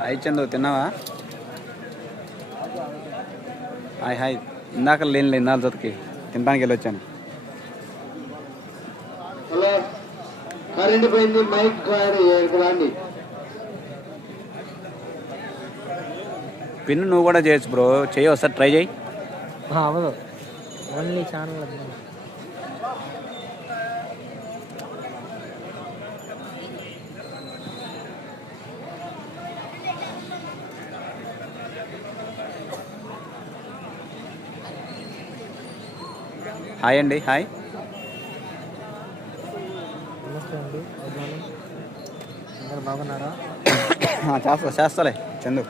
Hi Chandu తిన్నావా? Hi hi ఇందాక లేని లేదు నాలుగు జతకి తినడానికి వెళ్ళొచ్చాను హలో కరెంట్ పోయింది మైక్ రాండి. పిన్ నువ్వు కూడా చేయొచ్చు బ్రో చేయి ఒకసారి ట్రై చేయి. అవ్వదు ఓన్లీ ఛానల్ హాయ్ అండి హాయ్. బాగున్నారా? చేస్తా చేస్తాలే చందు.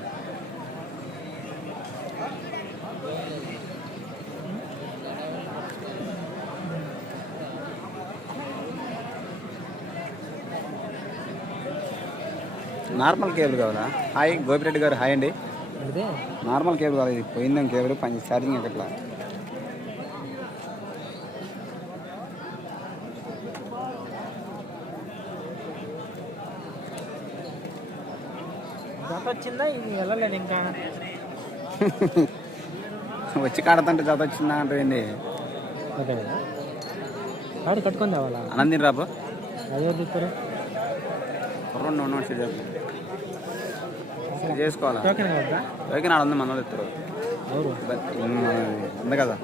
నార్మల్ కేబుల్ కావాలా? హాయ్ గోపిరెడ్డి గారు హాయ్ అండి. నార్మల్ కేబుల్ కావాలి? ఇది పోయిందేం కేబుల్? పని ఛార్జింగ్ ఎక్కట్లా? జత వచ్చిందా ఇది వెళ్ళలేదు ఇంకా. వచ్చి కాడతంటే జత వచ్చిందా అంటే అదే గాడి కట్టుకొని తేవాలా అనందిని రాబో అదే తిప్పారు రెండు ఉన్న చేసుకోవాలా? టోకెన్ కదా ఉంది మన ఇస్తారు ఉంది కదా.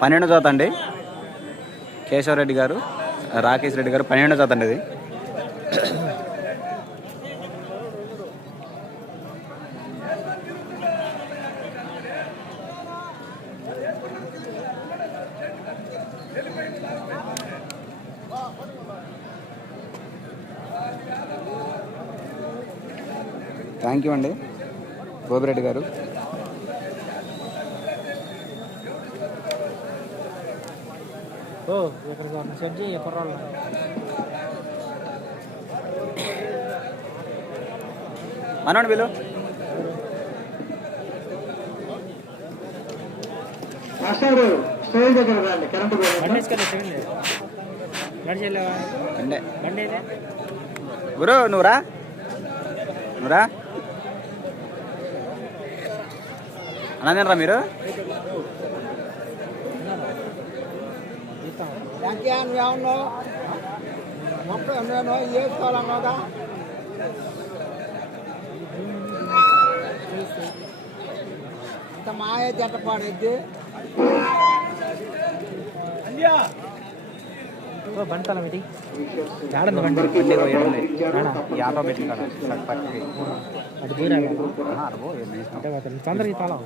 పన్నెండు జాత అండి. కేశవరెడ్డి గారు రాకేష్ రెడ్డి గారు పన్నెండు జాత అండి ఇది. థ్యాంక్ యూ అండి. గోపిరెడ్డి గారు. మనోడు వీళ్ళు మాస్టర్ స్టేజ్ దగ్గర రండి కరెంట్ బండి పోయింది వేసుకొని చూడండి బండి చేయలేవా అంటే బండి అయితే గురు నువ్వురా నువ్వురా అన్నదేనరా మీరు? మాయ జట్ట పాడైద్ది. బండి ఇది ఏడన్న బండి ఇరవై ఏళ్ళు యాభై పెట్టుకోవాలి అటు దూరం చంద్రకి తాళం.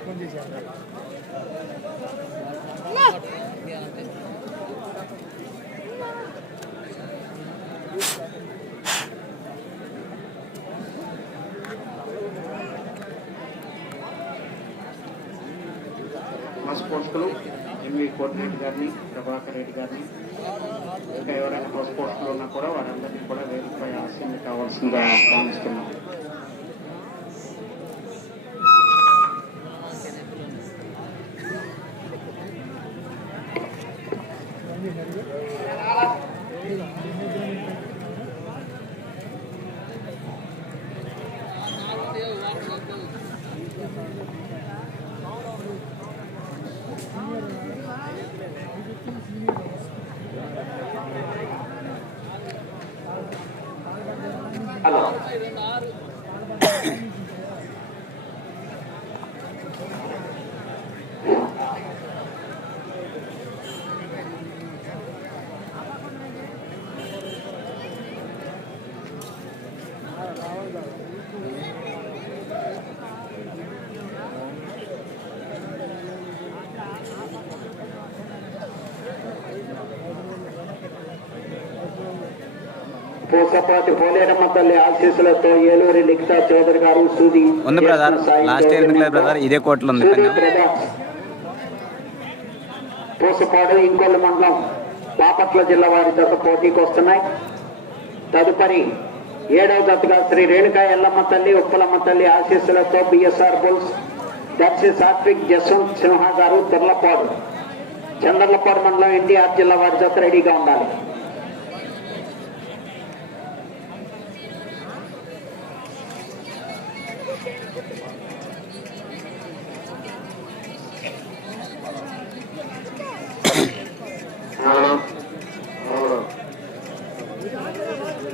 ఫోన్ చేశారు పోస్టులు ఎంవి కోటిరెడ్డి గారిని ప్రభాకర్ రెడ్డి గారిని ఇంకా ఎవరైనా హౌస్ పోస్టులు ఉన్నా కూడా వారందరినీ కూడా వేదికపై ఆశీర్వాదం కావాల్సిందిగా భావిస్తున్నాం Thank you. Thank you. Pusapati Poleramma తల్లి ఆశీస్సులతో ఏలూరి లిఖితా చౌదరి గారు సూది ఉంది బ్రదర్. Last year brother? ఇదే కోట్లో ఉంది. పూసపాడు ఇంకొల్లు మండలం బాపట్ల జిల్లా వారి జత పోటీకి వస్తున్నాయి. తదుపరి ఏడవ జతగా శ్రీ రేణుకా ఎల్లమ్మ తల్లి ఉప్పలమ్మ తల్లి ఆశీస్సులతో బిఎస్ఆర్ బుల్స్ దర్శి సాత్విక్ జస్వంత్ సింహ గారు తుర్లపాడు చంద్రలపాడు మండలం ఎన్టీఆర్ జిల్లా వారి జత రెడీగా ఉండాలి.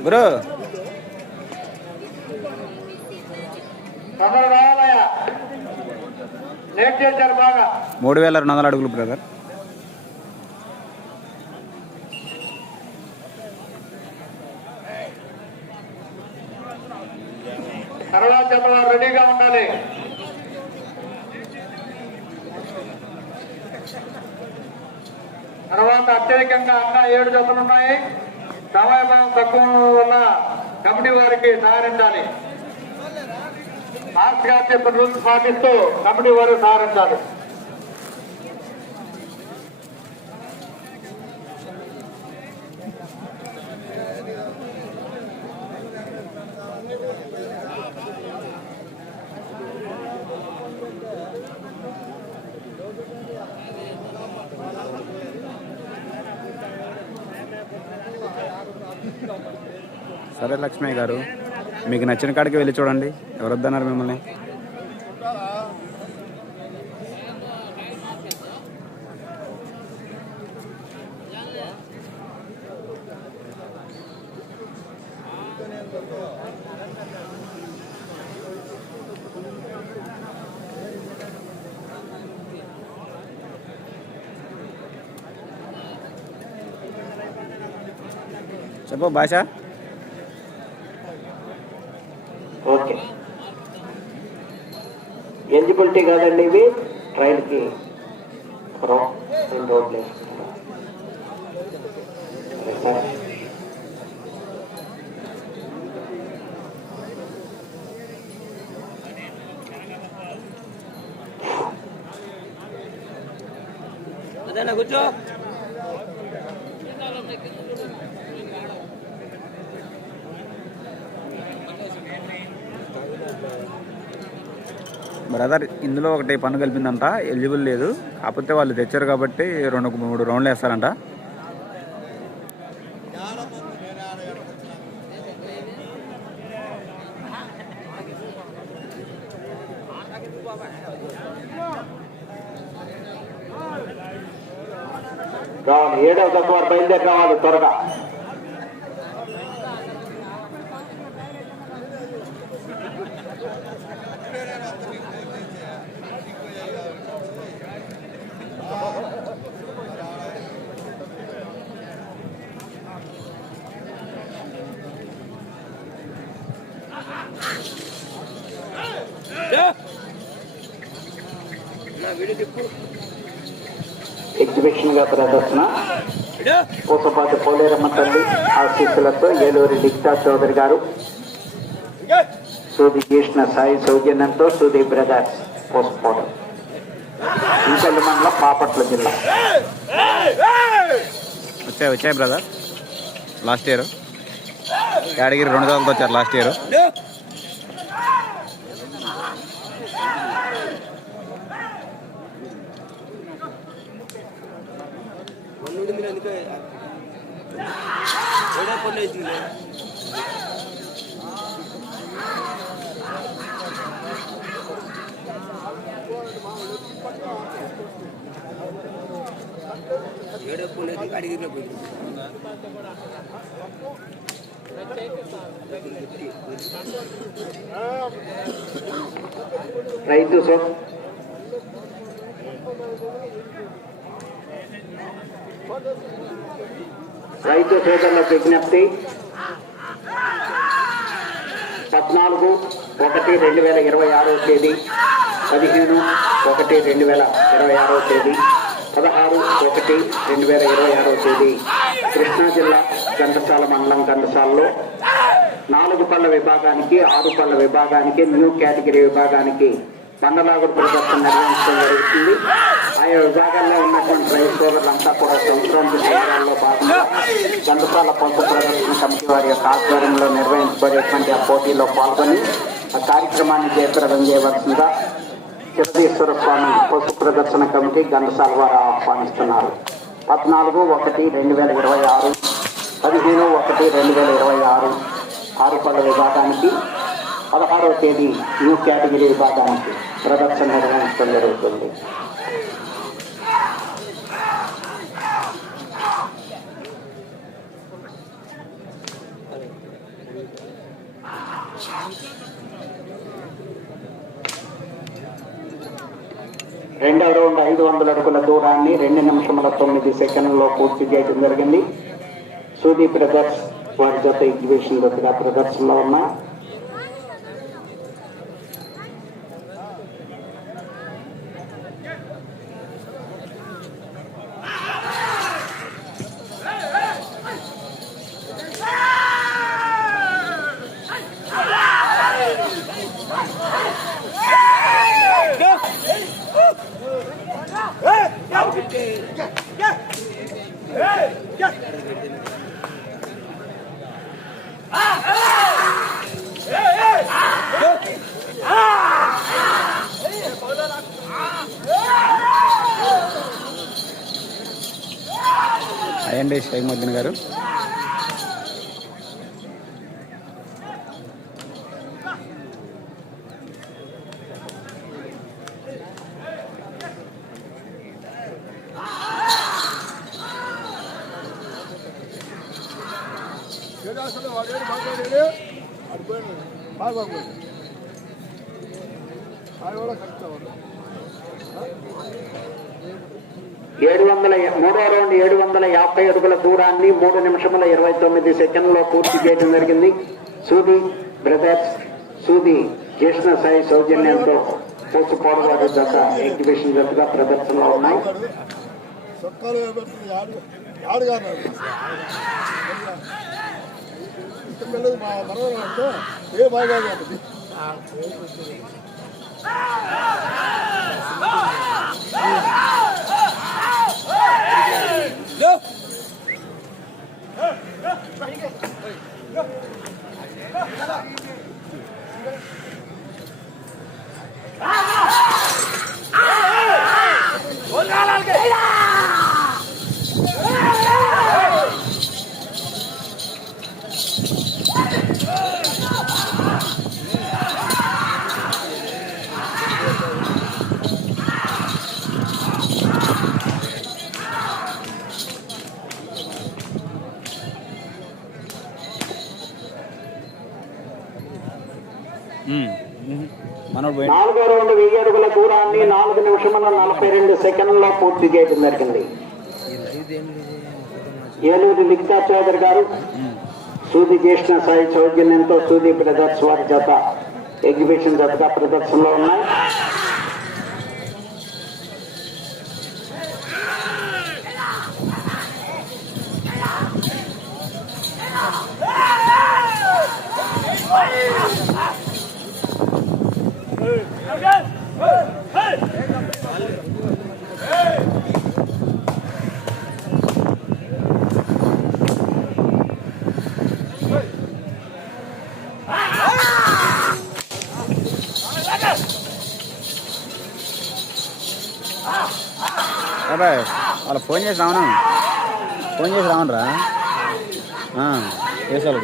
బ్రో. మూడు వేల రెండు వందల అడుగులు బ్రదర్. రెడీగా ఉండాలి. తర్వాత అత్యధికంగా అన్న ఏడు జతలు ఉన్నాయి. సమయభావం తక్కువ కమిటీ వారికి సహకరించాలి మార్క్స్ గారు చెప్పిన రూల్స్ పాటిస్తూ కమిటీ వారు సహకరించాలి సరే లక్ష్మయ్య గారు. మీకు నచ్చిన కాడికి వెళ్ళి చూడండి. ఎవరు వద్దన్నారు మిమ్మల్ని? చెప్పు భాష. ఓకే ఎలిజిబిలిటీ కాదండి ఇవి ట్రైన్కి రో- రెండు రోడ్లు వేసుకుంటారు. బ్రదర్ ఇందులో ఒకటి పన్ను కలిపిందంట ఎలిజిబుల్ లేదు. కాకపోతే వాళ్ళు తెచ్చారు కాబట్టి రెండు మూడు రౌండ్లు వేస్తారంట. ఏడవ తక్కువ బయలుదేరిన వాళ్ళు త్వరగా ఎగ్జిబిషన్గా ప్రదర్శన పూసపాటి పోలేరమ్మ తల్లి ఆశీస్సులతో ఏలూరి లిఖితా చౌదరి గారు సూది కృష్ణ సాయి సౌజన్యంతో సూది బ్రదర్స్ పోస్పోర్ట్ ఇంకొల్లి మండలం పాపట్ల జిల్లా. వచ్చాయి వచ్చాయి బ్రదర్ లాస్ట్ ఇయర్ యాడగిరి రెండు వందలతో వచ్చారు లాస్ట్ ఇయర్ రైతు సో రైతు సోదరులకు విజ్ఞప్తి. పద్నాలుగు ఒకటి రెండు వేల ఇరవై ఆరో తేదీ. పదిహేను ఒకటి రెండు వేల ఇరవై ఆరో తేదీ. పదహారు ఒకటి రెండు వేల ఇరవై ఆరో తేదీ. కృష్ణా జిల్లా ఘంటసాల మండలం ఘంటసాలలో. నాలుగు పళ్ళ విభాగానికి ఆరు పళ్ళ విభాగానికి న్యూ కేటగిరీ విభాగానికి బండలాగుడు ప్రదర్శన నిర్వహించడం జరుగుతుంది. ఆయా విభాగాల్లో ఉన్నటువంటి రైతు సోదరులంతా కూడా సంక్రాంతి సంబరాల్లో భాగంగా ఘంటసాల పంపు ప్రదర్శన కమిటీ వారి యొక్క ఆధ్వర్యంలో నిర్వహించబడేటువంటి ఆ పోటీలో పాల్గొని ఆ కార్యక్రమాన్ని జయప్రదం చేయవలసిందిగా చిరదీశ్వర స్వామి పశు ప్రదర్శన కమిటీ ఘంటసాల వారు ఆహ్వానిస్తున్నారు. పద్నాలుగు ఒకటి రెండు వేల ఇరవై ఆరు పదిహేను ఒకటి రెండు వేల ఇరవై ఆరు ఆరుపల్ల విభాగానికి పదహారవ తేదీ న్యూ కేటగిరీ విభాగానికి ప్రదర్శన నిర్వహించడం జరుగుతుంది. రెండవ రౌండ్ ఐదు వందల అడుగుల దూరాన్ని రెండు నిమిషముల తొమ్మిది సెకండ్లలో పూర్తి చేయడం జరిగింది. సూది బ్రదర్స్ వారి జత ఎగ్జిబిషన్ జతగా ప్రదర్శనలో ఉన్నాయి ఏడు వందల మూడో రౌండ్ ఏడు వందల యాభై అడుగుల దూరాన్ని మూడు నిమిషముల ఇరవై తొమ్మిది సెకండ్లో పూర్తి చేయడం జరిగింది. సూది బ్రదర్స్ సూది జ్యేష్ణ సాయి సౌజన్యంతో పోసుకోవడం వారి జత ఎగ్జిబిషన్ జతగా ప్రదర్శనలో ఉన్నాయి. సొక్కాలు ఆడు ఆడుగారు ఇంత పిల్లలు మా మనవరం అంటే నాలుగో రౌండ్ వెయ్యి అడుగుల దూరాన్ని నాలుగు నిమిషముల నలభై రెండు సెకండ్లో పూర్తి చేయడం జరిగింది. ఏలూరు లిక్తా చౌదరి గారు సూది చేసిన సాయి సౌజన్యంతో సూది బ్రదర్స్ వారి జత ఎగ్జిబిషన్ జతగా ప్రదర్శనలో ఉన్నాయి. అబ్బాయి వాళ్ళు ఫోన్ చేసి రావను ఫోన్ చేసి రావనరా వేసాడు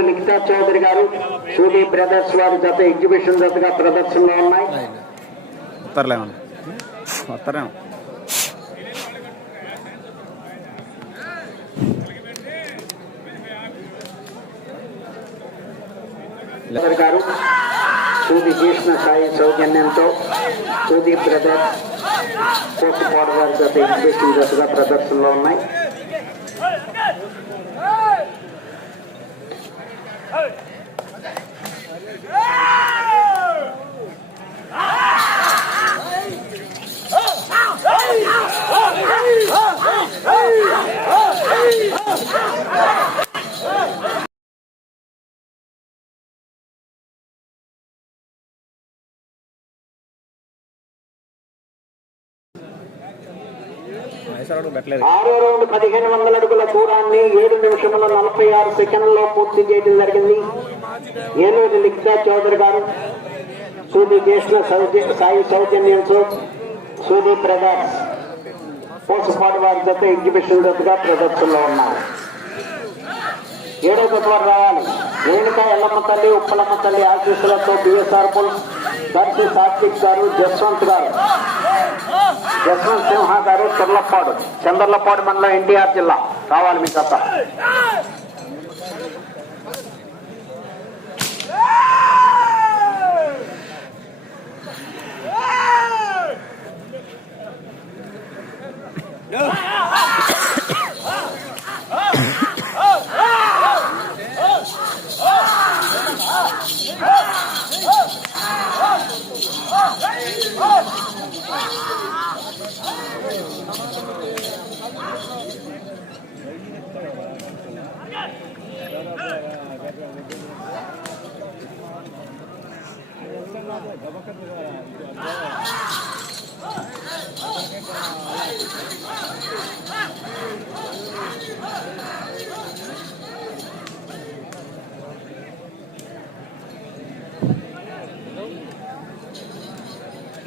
ఏలూరు నిఖితా చౌదరి గారు సూది బ్రదర్స్ వారి జత ఎగ్జిబిషన్ జతగా ప్రదర్శనలో ఉన్నాయి. గారు సూది కృష్ణ సాయి సౌజన్యంతో సూది బ్రదర్స్ కోసపాడు వారి జత ఎగ్జిబిషన్ జతగా ప్రదర్శనలో ఉన్నాయి. Oh! ఆరో రౌండ్ పదిహేను వందల అడుగుల దూరాన్ని ఏడు నిమిషముల నలభై ఆరు సెకండ్లలో పూర్తి చేయడం జరిగింది. ఏలూరు లిఖితా చౌదరి గారు సూది చేసిన సాయి సౌజన్యంతో సూది బ్రదర్స్ పోసపాటి వారి జత ఎగ్జిబిషన్ జతగా ప్రదర్శనలో ఉన్నారు. ఏడో తత్వాలు రావాలి. రేణుక ఎల్లమ్మ తల్లి ఉప్పలమ్మ తల్లి ఆశీస్సులతో బిఎస్ఆర్ పుల్ దర్శి సాత్విక్ గారు జస్వంత్ గారు. జస్వంత్ సింహ గారు చంద్రలపాడు. చంద్రలపాడు మండలం ఎన్టీఆర్ జిల్లా. రావాలి మీకు జత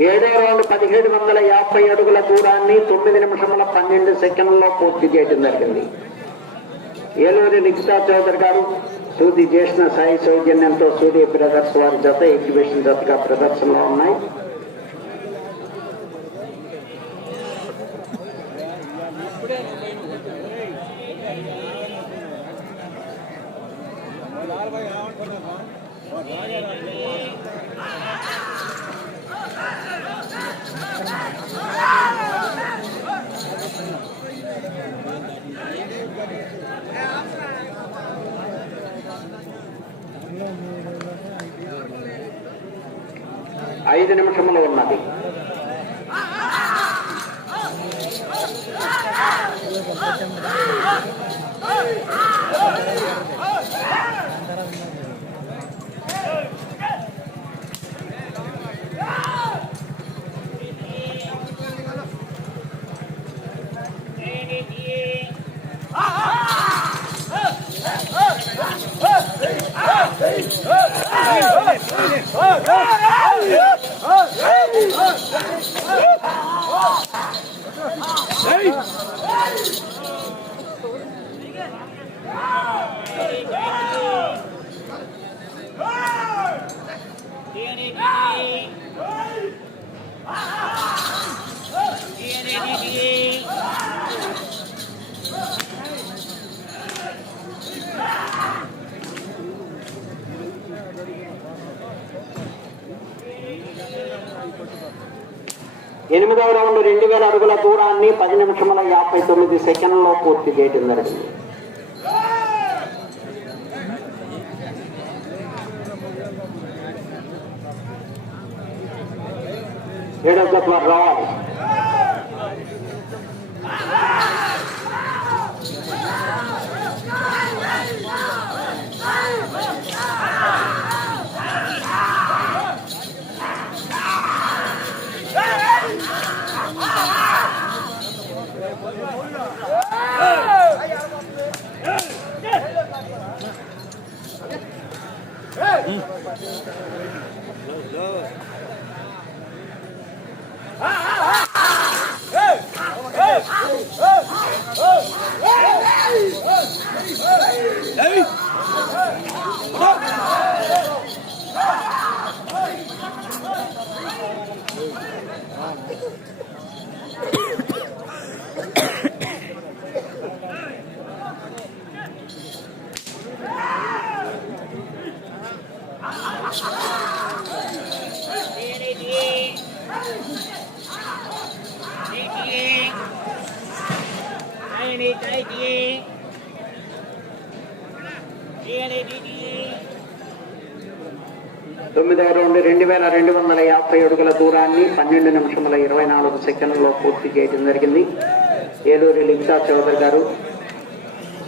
ఏడో రౌండ్ పదిహేడు వందల యాభై అడుగుల దూరాన్ని తొమ్మిది నిమిషముల పన్నెండు సెకండ్లో పూర్తి చేయడం జరిగింది. ఏలూరి లిఖితా చౌదరి గారు సూది చేసిన సాయి సౌజన్యంతో సూర్య బ్రదర్స్ వారి జత ఎగ్జిబిషన్ జతగా ప్రదర్శనలో ఉన్నాయి. ఐదు నిమిషములు ఉన్నది ఎనిమిదవ రౌండ్ రెండు వేల అడుగుల దూరాన్ని పది నిమిషముల యాభై తొమ్మిది సెకండ్లో పూర్తి చేయడం జరిగింది. ఏడవ రావాలి తొమ్మిదవ రౌండ్ రెండు వేల రెండు వందల యాభై అడుగుల దూరాన్ని పన్నెండు నిమిషముల ఇరవై నాలుగు సెకండ్లలో పూర్తి చేయడం జరిగింది. ఏలూరి లింకా చౌదరి గారు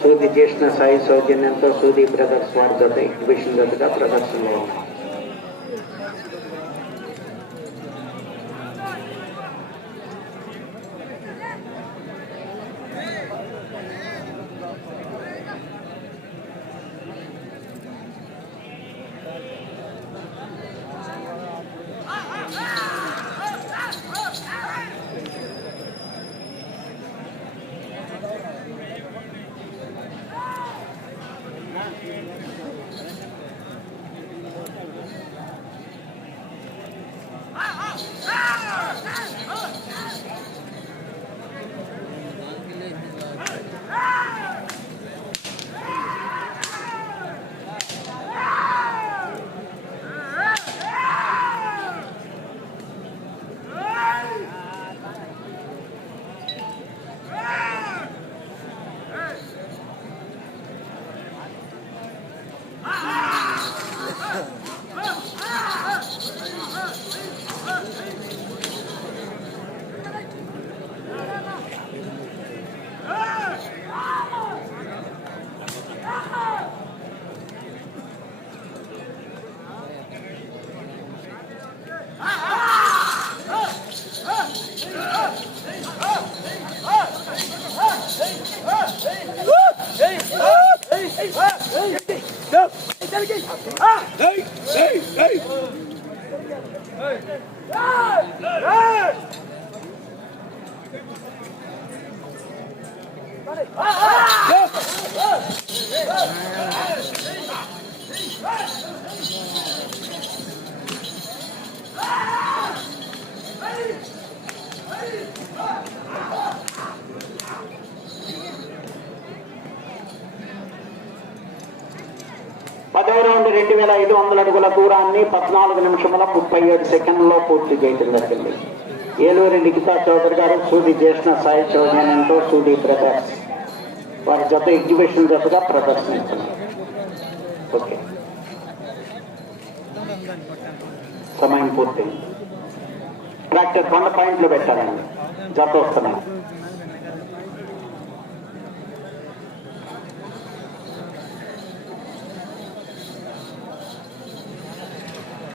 సూది చేసిన సాయి సౌజన్యంతో సూది బ్రదర్స్ వారి జత ఎగ్జిబిషన్ జతగా ప్రదర్శనలో ఉన్నారు. వేల ఐదు వందల అడుగుల దూరాన్ని పద్నాలుగు నిమిషముల ముప్పై ఏడు సెకండ్లలో పూర్తి చేయడం జరిగింది. ఏలూరి లిఖితా చౌదరి గారు సూది జ్యేష్ణ సాయి చౌదర్యంతో సూది బ్రదర్స్. వారి జత ఎగ్జిబిషన్ జతగా ప్రదర్శించారు ఓకే. సమయం పూర్తయింది. ట్రాక్టర్ కొండ పాయింట్లు పెట్టాలండి. జత వస్తున్నాను